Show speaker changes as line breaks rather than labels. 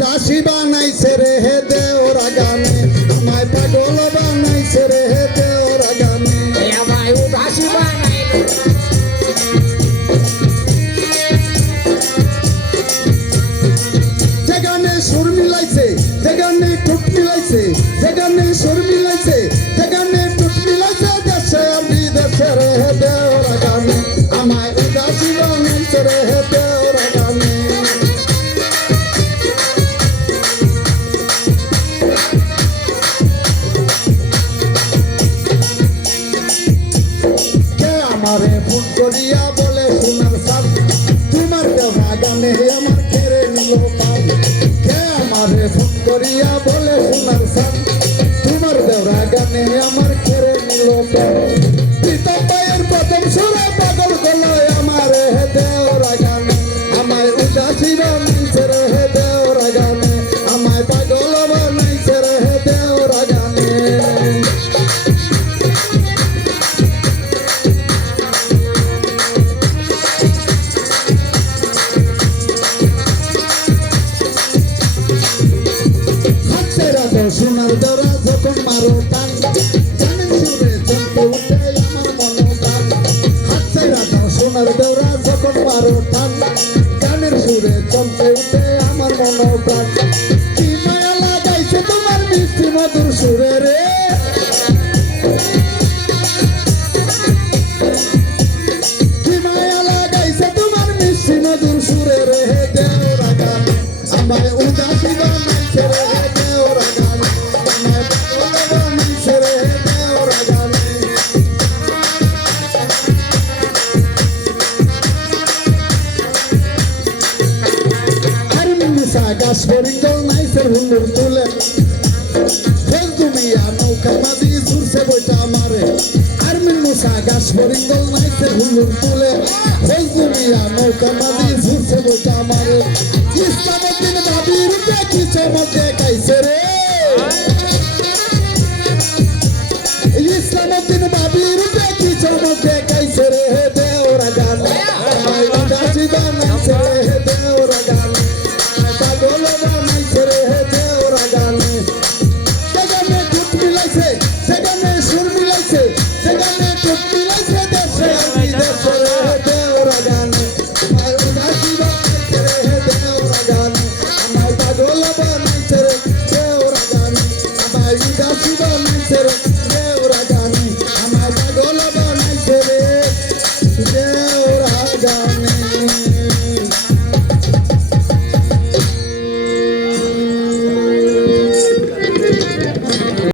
উদাসী বানাইছে রে হে দেওরা গানে। আমায় পাগল বানাইছে রে হে দেওরা গানে।
আমায় উদাসী বানাইল।
যেখানে সুর মিলাইছে যেখানে টুট মিলাইছে যেখানে সুর মিলাইছে করিয়া বলে সোনার সাপ, তোমার দেওয়া গানে আমার কেড়ে নিল পাল কে আমারে ফোন করিয়া বলে সোনার সাপ, তোমার দেওয়া গানে আমার কেড়ে নিল পাল পিতা পায়ের প্রথম সুরে পাগল গলায় আমার দেওরা আদর সোনার দরা যখন মারো টান জানেন সুরে চমকে উঠে আমার মনোগান হাতের আদর সোনার দরা যখন মারো টান গানের সুরে তোমার মিষ্টি মধুর সুরে? মিশা গাছ ফরিঙ্গল নাইসের হুল্লুর তুলে। ফেল দুনিয়া নৌকা মাঝি সুরসে বইটা মারে আর মিনুসা গাছ ফরিঙ্গল নাইসের হুল্লুর তুলে। ফেল দুনিয়া নৌকা মাঝি সেখানে সুর মিলাইছে।